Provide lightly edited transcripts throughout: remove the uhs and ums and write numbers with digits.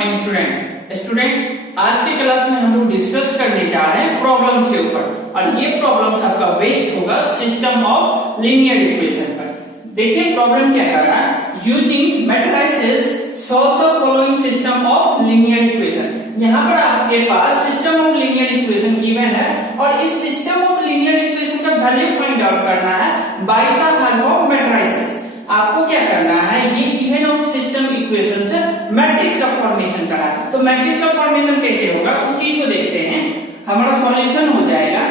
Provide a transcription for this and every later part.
Morning student. आज के class में हम लोग डिस्कस करने जा रहे हैं प्रॉब्लम्स के ऊपर, और ये प्रॉब्लम्स आपका बेस्ड होगा सिस्टम ऑफ लीनियर इक्वेशन पर। देखिए प्रॉब्लम क्या कर रहा है, using matrices solve the following system of linear equation. यहाँ पर आपके पास system of linear equation given है, और इस सिस्टम ऑफ लीनियर इक्वेशन का वैल्यू फाइंड आउट करना है by the help of matrices. आपको क्या करना है, ये गिवन ऑफ सिस्टम इक्वेशन से मैट्रिक्स का फॉर्मेशन करा है। तो मैट्रिक्स का फॉर्मेशन कैसे होगा उस चीज को देखते हैं। हमारा सॉल्यूशन हो जाएगा,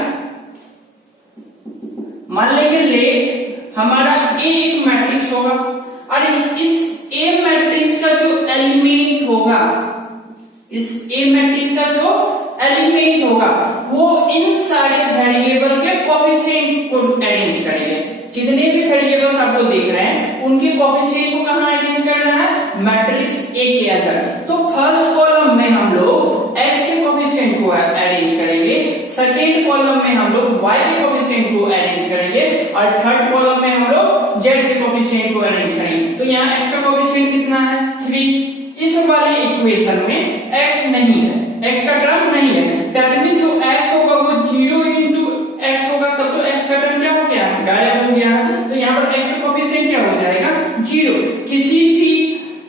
मान लेंगे लेट हमारा ए एक मैट्रिक्स होगा, और इस ए मैट्रिक्स का जो एलिमेंट होगा, इस ए मैट्रिक्स का जो एलिमेंट होगा वो इन सारे वेरिएबल के कोएफिशिएंट को अरेंज करेंगे। जितने भी वेरिएबल्स आपको दिख रहे हैं उनके कोएफिशिएंट को कहां अरेंज करना है, मैट्रिक्स ए के अंदर। तो फर्स्ट कॉलम में हम लोग x के कोएफिशिएंट को अरेंज करेंगे, सेकंड कॉलम में हम लोग y के कोएफिशिएंट को अरेंज करेंगे, और थर्ड कॉलम में हम लोग z के कोएफिशिएंट को अरेंज करेंगे। तो यहाँ x का कोएफिशिएंट कितना है, 3। इस वाले इक्वेशन में x नहीं है, x का टर्म नहीं है, दैट मींस जो x होगा वो 0 into x होगा, तब तो x का टर्म क्या हो गया, गायब हो गया। तो यहाँ पर x का कोएफिशिएंट क्या हो जाएगा, 0। किसी भी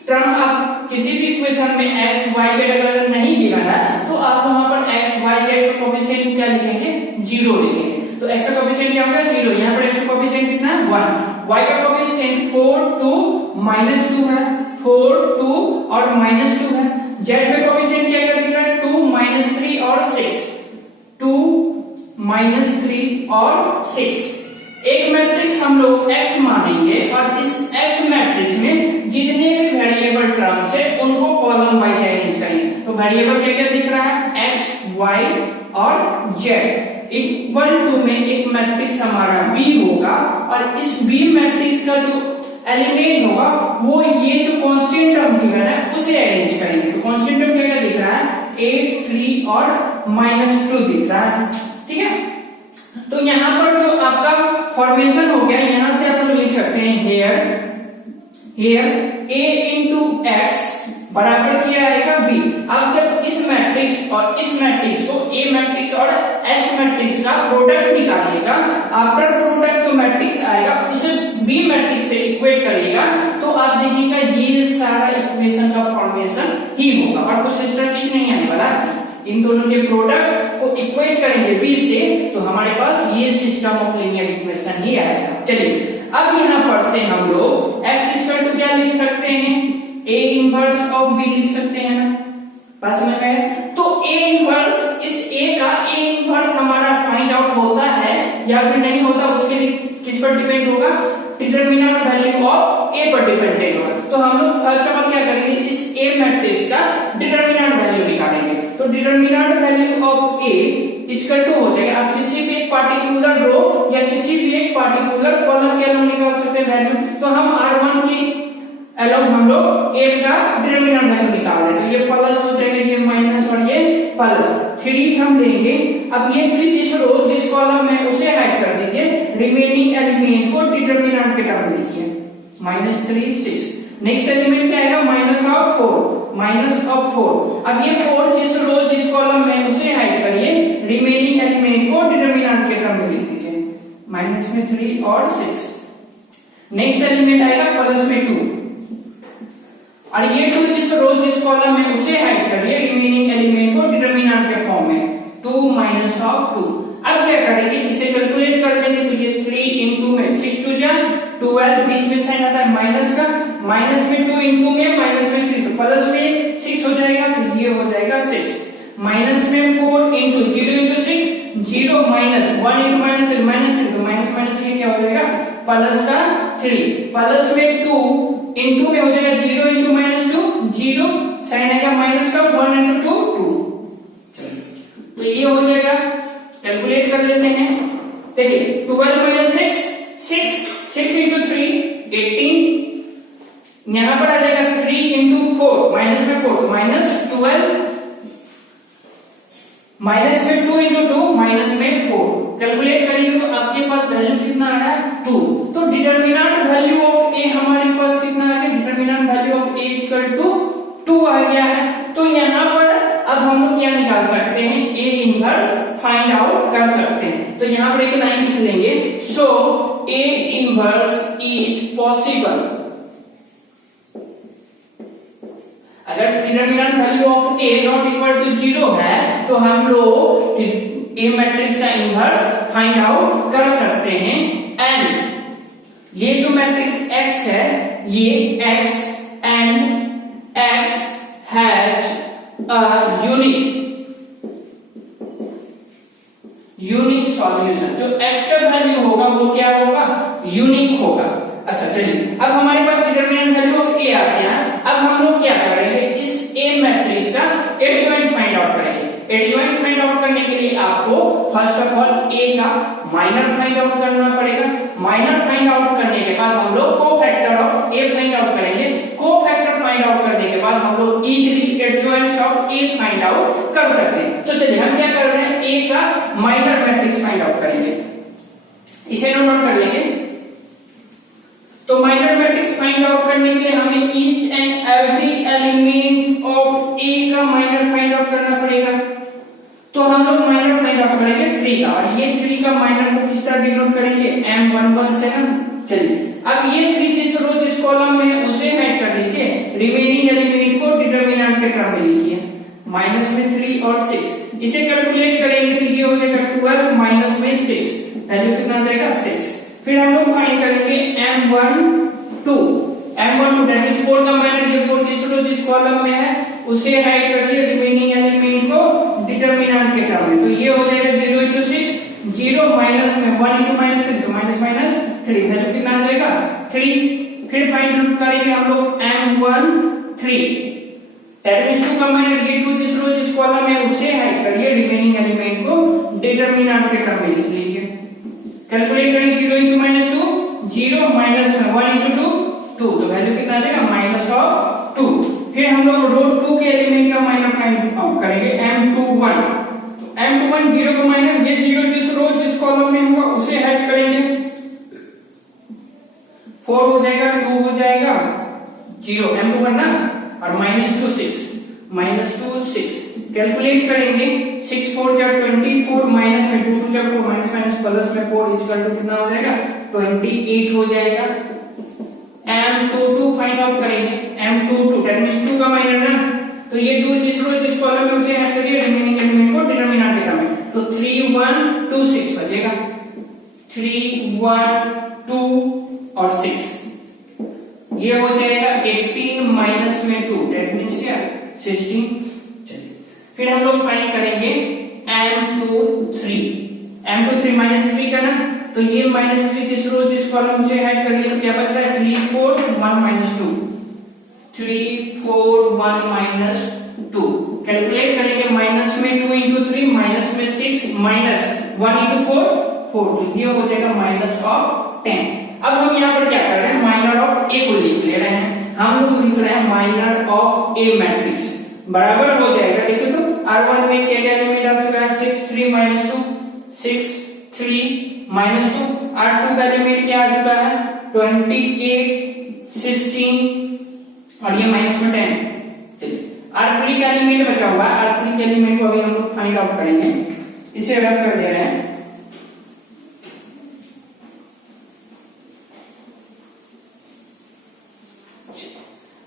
टर्म आप किसी भी इक्वेशन में x y z अगर नहीं गिवन है तो आप वहां पर x y z का कोएफिशिएंट क्या लिखेंगे, 0 लिखेंगे। तो x का कोएफिशिएंट क्या होगा, 0। यहाँ पर x का कोएफिशिएंट कितना है, 1। y का कोएफिशिएंट 4 2 -2 है, 4 2 और -2 है। z में कोएफिशिएंट क्या दिख रहा है, 2 -3 और 6, 2 -3 और 6। एक मैट्रिक्स हम लोग x मानेंगे, और इस x मैट्रिक्स में जितने भी वेरिएबल टर्म्स है उनको कॉलम वाइज अरेंज करेंगे। तो वेरिएबल क्या क्या दिख रहा है, x y और z इक्वल टू में एक मैट्रिक्स हमारा b होगा, और इस b मैट्रिक्स का जो एलिमेंट होगा वो ये जो कांस्टेंट टर्म गिवन है उसे अरेंज करेंगे। तो कांस्टेंट टर्म क्या क्या दिख रहा है, 8 3 और -2 दिख रहा है, ठीक है। तो यहाँ पर जो आपका फॉर्मेशन हो गया, यहां से आप लोग लिख सकते हैं हेयर a into x बराबर किया आएगा b। अब जब इस मैट्रिक्स और इस मैट्रिक्स को, a मैट्रिक्स और x मैट्रिक्स का प्रोडक्ट निकालिएगा, आफ्टर प्रोडक्ट जो मैट्रिक्स आएगा उसे b मैट्रिक्स से इक्वेट करिएगा, तो आप देखिएगा ये सारा इक्वेशन का फॉर्मेशन ही होगा, और कुछ एक्स्ट्रा चीज नहीं आने वाला। इन दोनों के प्रोडक्ट को इक्वेट करेंगे b से, तो हमारे पास ये सिस्टम ऑफ लीनियर इक्वेशन ही आएगा। चलिए अब यहाँ पर से हम लोग x इक्वल टू क्या लिख सकते हैं, a इनवर्स ऑफ b लिख सकते हैं ना, बस में। तो a इनवर्स, इस a का a इनवर्स हमारा फाइंड आउट होता है या फिर नहीं होता, उसके लिए किस पर डिपेंड होगा, डिटरमिनेंट वैल्यू ऑफ a पर डिपेंडेंट होगा। तो हम लोग फर्स्ट ऑफ ऑल क्या करेंगे, इस a मैट्रिक्स का डिटरमिनेंट वैल्यू निकालेंगे। तो determinant value of a equal to हो जाएगा, आप किसी भी एक पार्टिकुलर रो या किसी भी एक पार्टिकुलर कॉलम के अलोंग निकाल सकते हैं वैल्यू। तो हम r1 की अलोंग हम लोग a का डिटरमिनेंट वैल्यू निकाल रहे हैं, तो ये प्लस हो जाएगा, ये माइनस और ये प्लस। 3 हम लेंगे, अब ये 3 जिस रो जिस कॉलम में उसे हाइड कर दीजिए, रिमेनिंग एलिमेंट को डिटरमिनेंट के टर्म में लिखिए, -3 6। नेक्स्ट एलिमेंट क्या आएगा, -4। अब ये 4 जिस रो जिस कॉलम में उसे हाइड करिए, रिमेनिंग एलिमेंट को डिटरमिनेंट के टर्म में लिख दीजिए, -3 और 6। नेक्स्ट एलिमेंट आएगा +2, और ये 2 जिस रो जिस कॉलम में उसे हाइड करिए, रिमेनिंग एलिमेंट को डिटरमिनेंट के फॉर्म में, 2 -2। अब क्या करेंगे, इसे कैलकुलेट कर देंगे, तो ये 3 into में 6 2 जा 12, बीच में साइन आता है माइनस का, माइनस में 2 into में माइनस में 3, तो प्लस में 6 हो जाएगा, तो ये हो जाएगा 6। माइनस में 4 into 0 into 6 0 माइनस 1 into -3 -3, तो माइनस माइनस ये क्या हो जाएगा, प्लस का 3। प्लस में 2 into में हो जाएगा 0 into -2 0, साइन आएगा माइनस का, 1 into 2 2। तो ये हो जाएगा, कैलकुलेट कर लेते हैं। देखिए 12 - 6 into 3 18, यहां पर आ जाएगा 3 into 4 माइनस में 4 -12, माइनस में 2 into 2 माइनस में 4। कैलकुलेट करेंगे तो आपके पास वैल्यू कितना आ रहा है, 2। तो डिटरमिनेंट वैल्यू ऑफ a हमारे पास कितना आ गया, determinant value of a equal to 2 आ गया है। तो यहाँ पर अब हम लोग क्या निकाल सकते हैं, ए इनवर्स फाइंड आउट कर सकते हैं। तो यहाँ पर एक लाइन लिख लेंगे, so A inverse is possible. अगर determinant value of A not equal to 0 है तो हम लोग ए मैट्रिक्स का इनवर्स फाइंड आउट कर सकते हैं। एंड ये जो मैट्रिक्स X है, ये X and X has a unique solution. जो X का वैल्यू होगा वो क्या होगा, यूनिक होगा। अच्छा चलिए, अब हमारे पास डिटरमिनेंट वैल्यू ऑफ ए आ गया। अब हम लोग क्या करेंगे, इस ए मैट्रिक्स का एडजॉइंट फाइंड आउट करेंगे। एडजॉइंट फाइंड आउट करने के लिए आपको फर्स्ट ऑफ ऑल ए का माइनर फाइंड आउट करना पड़ेगा। माइनर फाइंड आउट करने के बाद हम लोग cofactor of A find out करेंगे। कोफैक्टर फाइंड आउट करने के बाद हम लोग easily adjoints of A find out कर सकते हैं। तो चलिए हम क्या कर रहे हैं, ए का माइनर मैट्रिक्स फाइंड आउट करेंगे। इसे नोट डाउन कर लेंगे। तो माइनर मैट्रिक्स फाइंड आउट करने के लिए हमें each and every element of A का माइनर फाइंड आउट करना पड़ेगा। तो हम लोग माइनर फाइंड आउट करेंगे 3 का, और ये 3 का माइनर को किस तरह डिनोट करेंगे, M11 से ना। चलिए अब ये 3 जिस रो जिस कॉलम में है उसे ऐड कर दीजिए, रिमेनिंग एलिमेंट को डिटरमिनेंट के टर्म में लिखिए, माइनस में 3 और 6। इसे कैलकुलेट करेंगे तो ये हो जाएगा 12 माइनस में 6, वैल्यू कितना आ जाएगा 6। फिर हम लोग फाइंड करेंगे M12 दैट इज 4 का माइनर, ये 4 जिस रो जिस कॉलम में है उसे ऐड करिए रिमेनिंग एलिमेंट को डिटरमिनेंट के टर्म में। तो ये हो जाएगा 0 into 6, 0 माइनस में 1 into माइनस 3, तो माइनस माइनस 3, वैल्यू कितना आ जाएगा 3। फिर फाइंड करेंगे हम लोग M13 दैट इज 2 का माइनर, ये 2 जिस रो जिस कॉलम में उसे ऐड करिए रिमेनिंग एलिमेंट को डिटरमिनेंट के टर्म में लिख लीजिए। कैलकुलेट करेंगे 0 into माइनस 2, 0 माइनस में 1 into 2, 2, तो वैल्यू कितना आ जाएगा माइनस ऑफ 2। फिर हम लोग रो 2 के एलिमेंट का माइनर फाइंड आउट करेंगे M21। तो M21 0 का माइनर, ये 0 जिस रो जिस कॉलम में होगा उसे ऐड करेंगे, 4 हो जाएगा, 2 हो जाएगा, 0 M21 ना, और माइनस 2 6, माइनस 2 6। कैलकुलेट करेंगे 6 4 जा 24, माइनस में 2 2 जा 4, माइनस माइनस प्लस में 4 इक्वल टू कितना हो जाएगा 28 हो जाएगा। M22 फाइंड आउट करेंगे, M22 दैट मींस 2 का माइनर ना, तो ये 2 जिस रो जिस कॉलम में उसे ऐड करिए रिमेनिंग एलिमेंट को डिटरमिनेंट के टर्म में, तो 3 1 2 6 बचेगा, 3 1 2 और 6, ये हो जाएगा 18 माइनस में 2 दैट मींस क्या 16। चलिए फिर हम लोग फाइंड करेंगे M23 माइनस 3 का ना, तो ये माइनस 3 जिस रो जिस कॉलम से ऐड करिए तो क्या बच रहा है 3 4 1 माइनस 2, 3 4 1 माइनस 2। कैलकुलेट करेंगे माइनस में 2 into 3, माइनस में 6, माइनस 1 into 4 4, तो ये हो जाएगा माइनस ऑफ 10। अब हम यहाँ पर क्या कर रहे हैं, माइनर ऑफ ए को लिख ले रहे हैं। हम लोग लिख रहे हैं माइनर ऑफ ए मैट्रिक्स बराबर हो जाएगा, देखो तो R1 में क्या क्या एलिमेंट आ चुका है 6 3 माइनस 2, 6 3 माइनस 2, R2 का एलिमेंट क्या आ चुका है 28 16 और ये माइनस में 10। चलिए R3 का एलिमेंट बचा हुआ है, R3 के एलिमेंट को अभी हम लोग फाइंड आउट करेंगे, इसे रख कर दे रहे हैं।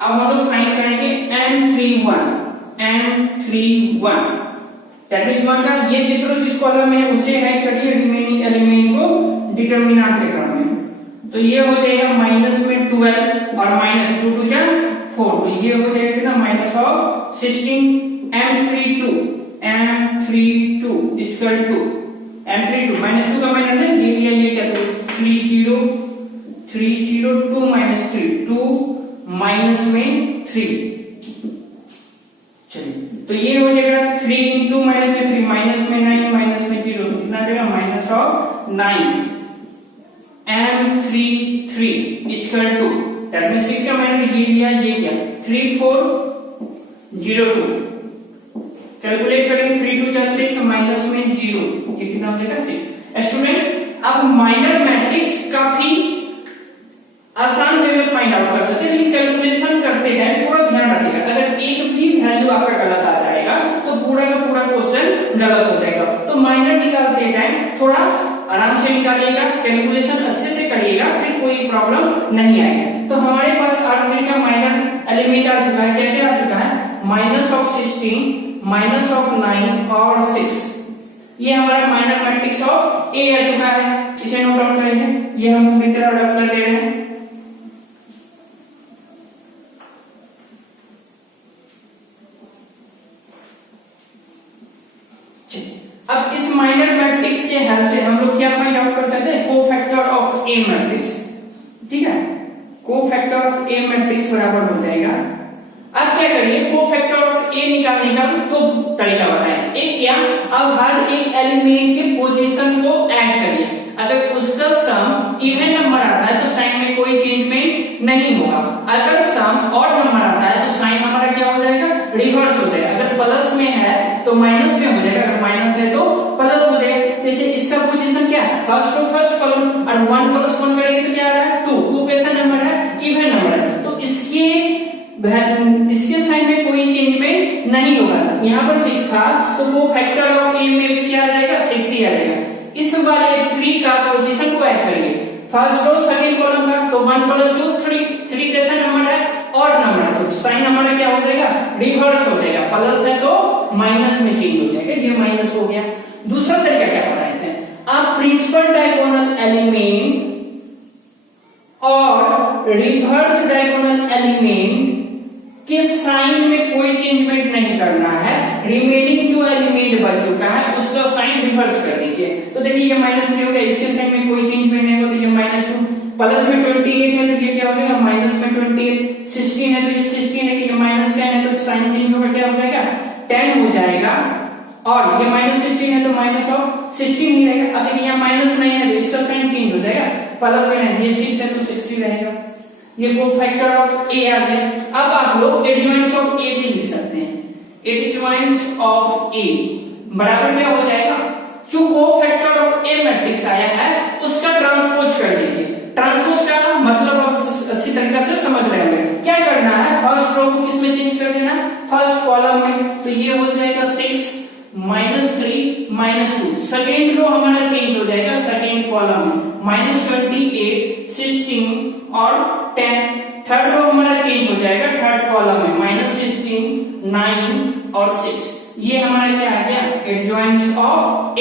अब हम लोग फाइंड करेंगे M31 दैट मींस 1 का, ये जिस रो जिस कॉलम में है उसे ऐड करिए रिमेनिंग एलिमेंट को डिटरमिनेंट के टर्म में, तो ये हो जाएगा माइनस में 12 और माइनस 2 2 जा 4, तो ये हो जाएगा ना minus of 16। M32 equal to M32 minus 2 का माइनर है, ये लिया ये क्या तो 30 2 माइनस 3 2 माइनस में 3। चलिए तो ये हो जाएगा 3 into माइनस में 3, माइनस में 9, माइनस में 0, तो कितना जाएगा minus of 9। M33 equal to that means 6 का माइनर ये लिया ये क्या 3 4 0 2। कैलकुलेट करेंगे 3 2 जा 6, माइनस में 0, ये कितना हो जाएगा 6। स्टूडेंट अब माइनर मैट्रिक्स काफी आसान वे में फाइंड आउट कर सकते हैं, लेकिन कैलकुलेशन करते हैं थोड़ा ध्यान रखिएगा, अगर एक भी वैल्यू आपका गलत आ जाएगा तो पूरा का पूरा क्वेश्चन गलत हो जाएगा। तो माइनर निकालते टाइम थोड़ा आराम से निकालिएगा, कैलकुलेशन अच्छे से करिएगा, फिर कोई प्रॉब्लम नहीं आएगी। तो हमारे पास R3 का माइनर एलिमेंट आ चुका है, क्या क्या आ चुका है, -16, -9 और 6। ये हमारा माइनर मैट्रिक्स ऑफ ए आ चुका है, इसे नोट डाउन करेंगे, ये हम पूरी तरह रब कर ले रहे हैं। अब इस माइनर मैट्रिक्स के हेल्प से हम लोग क्या फाइंड आउट कर सकते हैं, कोफैक्टर ऑफ ए मैट्रिक्स। ठीक है, कोफैक्टर ऑफ ए मैट्रिक्स बराबर हो जाएगा, अब क्या करिए, कोफैक्टर ऑफ ए निकालने का तो तरीका बताएं। एक क्या, अब हर एक एलिमेंट के पोजीशन को ऐड करिए, अगर उसका सम इवन नंबर आता है तो साइन में कोई चेंजमेंट नहीं होगा, अगर सम ऑड नंबर आता है तो साइन हमारा क्या हो जाएगा, रिवर्स हो जाएगा। अगर प्लस में है तो माइनस में हो जाएगा, अगर माइनस है तो प्लस हो जाएगा। जैसे इसका पोजीशन क्या है, फर्स्ट टू फर्स्ट कॉलम, और 1 + 1 करेंगे तो क्या आ रहा है 2, 2 कैसा नंबर है, इवन नंबर है, तो इसके साइन में कोई चेंजमेंट नहीं होगा। यहाँ पर 6 था तो वो फैक्टर ऑफ ए में भी क्या आ जाएगा, 6 ही आ जाएगा। इस वाले 3 का पोजीशन को ऐड करिए, फर्स्ट रो सेकंड कॉलम का, तो 1 + 2 3, 3 कैसा नंबर है, ऑड नंबर है, तो साइन हमारा क्या हो जाएगा, रिवर्स हो जाएगा, प्लस है तो माइनस में चेंज हो जाएगा, ये माइनस हो गया। दूसरा तरीका क्या बताते हैं, आप प्रिंसिपल डायगोनल एलिमेंट और रिवर्स डायगोनल एलिमेंट के साइन में कोई चेंजमेंट नहीं करना है, रिमेनिंग जो एलिमेंट बच चुका है उसका साइन रिवर्स कर दीजिए। तो देखिए ये -3 हो गया, इसके साइन में कोई चेंजमेंट नहीं होगा तो ये -2, प्लस में 28 है तो ये क्या हो जाएगा, माइनस में 28, 16 है तो ये 16 है, ये -10 है तो साइन चेंज होकर क्या हो जाएगा, 10 हो जाएगा, और ये -16 है तो -16 ही रहेगा। अब देखिए यहाँ -9 है तो इसका साइन चेंज हो जाएगा, प्लस है, ये 6 है तो 6 ही रहेगा। ये कोफैक्टर ऑफ ए आ गया। अब आप लोग एडजॉइंट्स ऑफ ए भी लिख सकते हैं, एडजॉइंट्स ऑफ ए बराबर क्या हो जाएगा, जो कोफैक्टर ऑफ ए मैट्रिक्स आया है उसका ट्रांसपोज कर दीजिए। ट्रांसपोज का मतलब आप अच्छी तरीके से समझ रहे होंगे, क्या करना है, फर्स्ट रो को किसमें चेंज कर देना, फर्स्ट कॉलम में, तो ये हो जाएगा 6 -3 -2, सेकेंड रो हमारा चेंज हो जाएगा सेकेंड कॉलम में, -28 16 और 10, थर्ड रो हमारा चेंज हो जाएगा थर्ड कॉलम में, -16 9 और 6, ये हमारा क्या आ गया, एडजॉइंट्स ऑफ ए।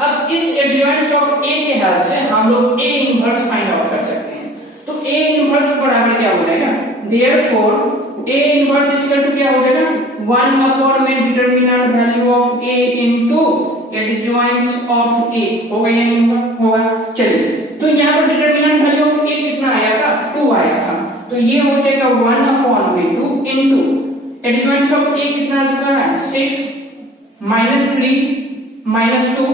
अब इस एडजॉइंट्स ऑफ ए के हेल्प से हम लोग ए इनवर्स फाइंड आउट कर सकते हैं। तो ए इनवर्स बराबर क्या हो जाएगा, therefore A inverse equal to क्या हो जाएगा, 1 में determinant value of A into adjoints of A, होगा या नहीं होगा, चलिए। तो यहाँ पर डिटरमिनेंट वैल्यू ऑफ ए कितना आया था, 2 आया था, तो ये हो जाएगा 1/2 इनटू एडजॉइंट्स ऑफ ए कितना आ चुका है, 6 -3 -2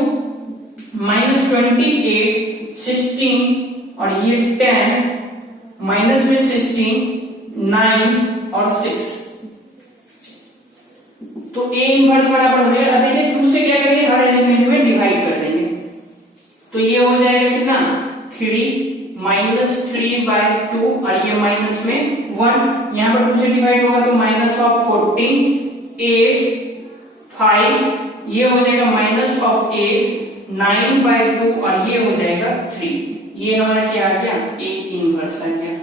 -28 16 और ये 10 माइनस में 16 9 और 6, तो ए इनवर्स बराबर हो जाएगा। अब देखिए 2 से क्या करेंगे, हर एलिमेंट में डिवाइड कर देंगे, तो ये हो जाएगा कितना, 3 -3/2 और ये माइनस में 1, यहाँ पर 2 से डिवाइड होगा तो -14 8 5, ये हो जाएगा -8 9/2 और ये हो जाएगा 3, ये हमारा क्या आ गया, ए इनवर्स आ गया।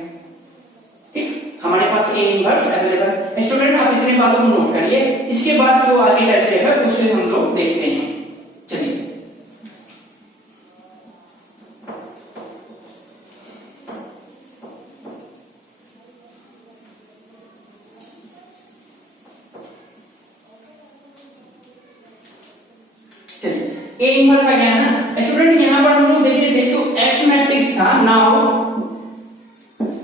ठीक, हमारे पास ए इनवर्स अवेलेबल। स्टूडेंट आप इतने बातों को नोट करिए, इसके बाद जो आगे का स्टेप है उससे हम लोग देखते हैं। चलिए ए इनवर्स आ गया ना स्टूडेंट, यहाँ पर हम लोग देखिए जो एस मैट्रिक्स था, नाउ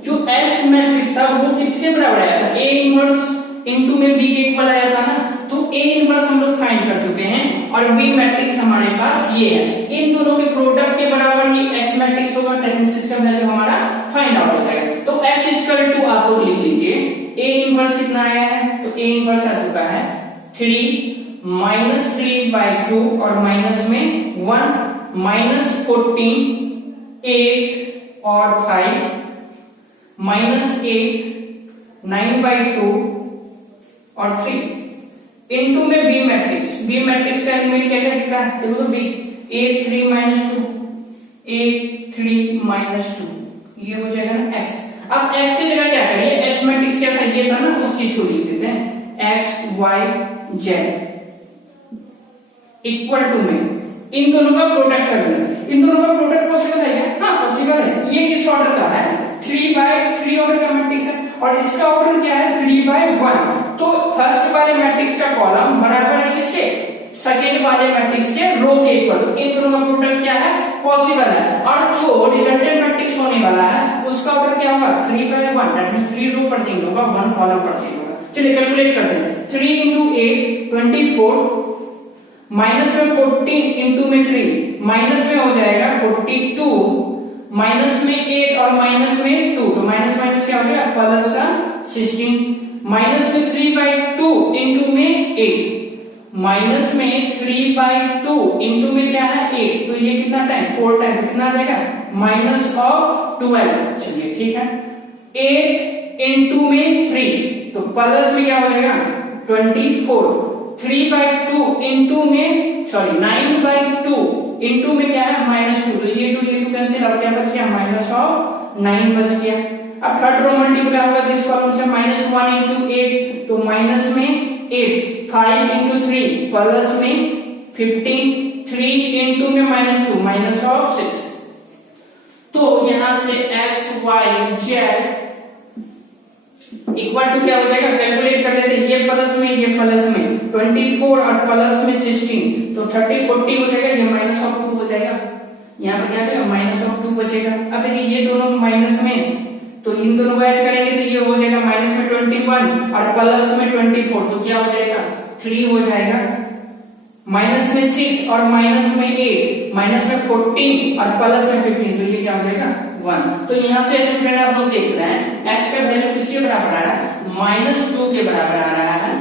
जो एस मैट्रिक्स था वो किसके बराबर आया था, ए इनवर्स इनटू में बी के इक्वल आया था ना, तो ए इनवर्स हम लोग फाइंड कर चुके हैं और बी मैट्रिक्स हमारे पास ये है, इन दोनों के प्रोडक्ट के बराबर ही एक्स मैट्रिक्स होगा, टेंडेंसीज का वैल्यू हमारा फाइंड आउट हो जाएगा। तो एक्स इक्वल टू आप लोग लिख लीजिए, ए इनवर्स कितना आया है, तो ए इनवर्स आ चुका है 3 -3/2 और माइनस में 1 -14 8 और 5 -8 9/2 और 3, इनटू में बी मैट्रिक्स का एलिमेंट क्या क्या दिख रहा है, देखो तो बी 8 3 -2 8 3 -2 ये हो जाएगा ना x। अब x की जगह क्या करिए, x मैट्रिक्स क्या था, ये था ना, उस चीज को लिख देते हैं x y z equal to में इन दोनों का प्रोडक्ट कर देना। इन दोनों का प्रोडक्ट पॉसिबल है क्या? हाँ पॉसिबल है। ये किस ऑर्डर का है, 3/3 ऑर्डर का मैट्रिक्स है और इसका ऑर्डर क्या है 3/1। तो फर्स्ट वाले मैट्रिक्स का कॉलम बराबर है किसके, सेकेंड वाले मैट्रिक्स के रो के इक्वल। तो इन दोनों का प्रोडक्ट क्या है, पॉसिबल है। और जो रिजल्टेंट मैट्रिक्स होने वाला है उसका ऑर्डर क्या होगा 3/1, दैट मींस 3 रो पर चेंज होगा, 1 कॉलम पर चेंज होगा। चलिए कैलकुलेट करते हैं। 3 × 8 24 माइनस में 14 इंटू में 3 माइनस में हो जाएगा 42 माइनस में 8 और माइनस में 2 तो माइनस माइनस क्या हो जाएगा प्लस का 16 माइनस में 3/2 इंटू में 8 माइनस में 3/2 इंटू में क्या है 8 तो ये कितना टाइम 4 टाइम कितना आ जाएगा -12। चलिए ठीक है 8 इंटू में 3 तो प्लस में क्या हो जाएगा 24 3/2 इंटू में 9/2 इंटू में क्या है -2 तो ये 2 कैंसिल और क्या बच गया -9 बच गया। अब थर्ड रो मल्टीप्लाई होगा दिस कॉलम से -1 इंटू 8 तो माइनस में 8 5 इंटू 3 प्लस में 15 3 इंटू में -2 -6 तो यहां से x y z equal to क्या हो जाएगा, कैलकुलेट कर लेते हैं। ये प्लस में 24 और प्लस में 16 तो 30 40 हो जाएगा, ये -2 हो जाएगा। यहाँ पर क्या जाएगा -2 बचेगा। अब देखिए ये दोनों माइनस में तो इन दोनों को ऐड करेंगे तो ये हो जाएगा माइनस में 21 और प्लस में 24 तो क्या हो जाएगा 3 हो जाएगा। माइनस में 6 और माइनस में 8 माइनस में 14 और प्लस में 15 तो ये क्या हो जाएगा 1। तो यहाँ से स्टूडेंट आप लोग देख रहे हैं x का वैल्यू किसके बराबर आ रहा है -2 के बराबर आ रहा है,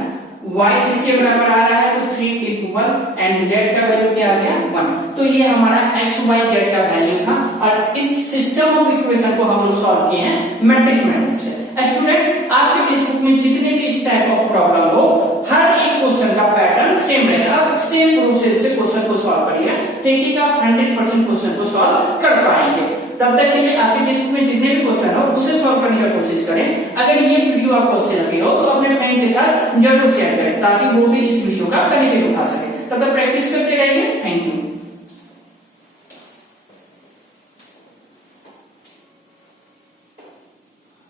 y किसके बराबर आ रहा है तो 3 के इक्वल एंड z का वैल्यू क्या आ गया 1। तो ये हमारा x y z का वैल्यू था और इस सिस्टम ऑफ इक्वेशन को हम लोग सॉल्व किए हैं मैट्रिक्स से। स्टूडेंट आपके टेक्स्ट बुक में जितने भी इस टाइप ऑफ प्रॉब्लम हो हर एक क्वेश्चन का पैटर्न सेम रहेगा, आप सेम प्रोसेस से क्वेश्चन को सॉल्व करिए, देखिएगा आप 100% क्वेश्चन को सॉल्व कर पाएंगे। तब तक के लिए आपके टेक्स्ट बुक में जितने भी क्वेश्चन हो उसे सॉल्व करने की कोशिश करें। अगर ये वीडियो आपको अच्छी लगी हो तो अपने फ्रेंड के साथ जरूर शेयर करें ताकि वो भी इस वीडियो का बेनिफिट उठा सके। तब तक प्रैक्टिस करते रहिए। Thank you.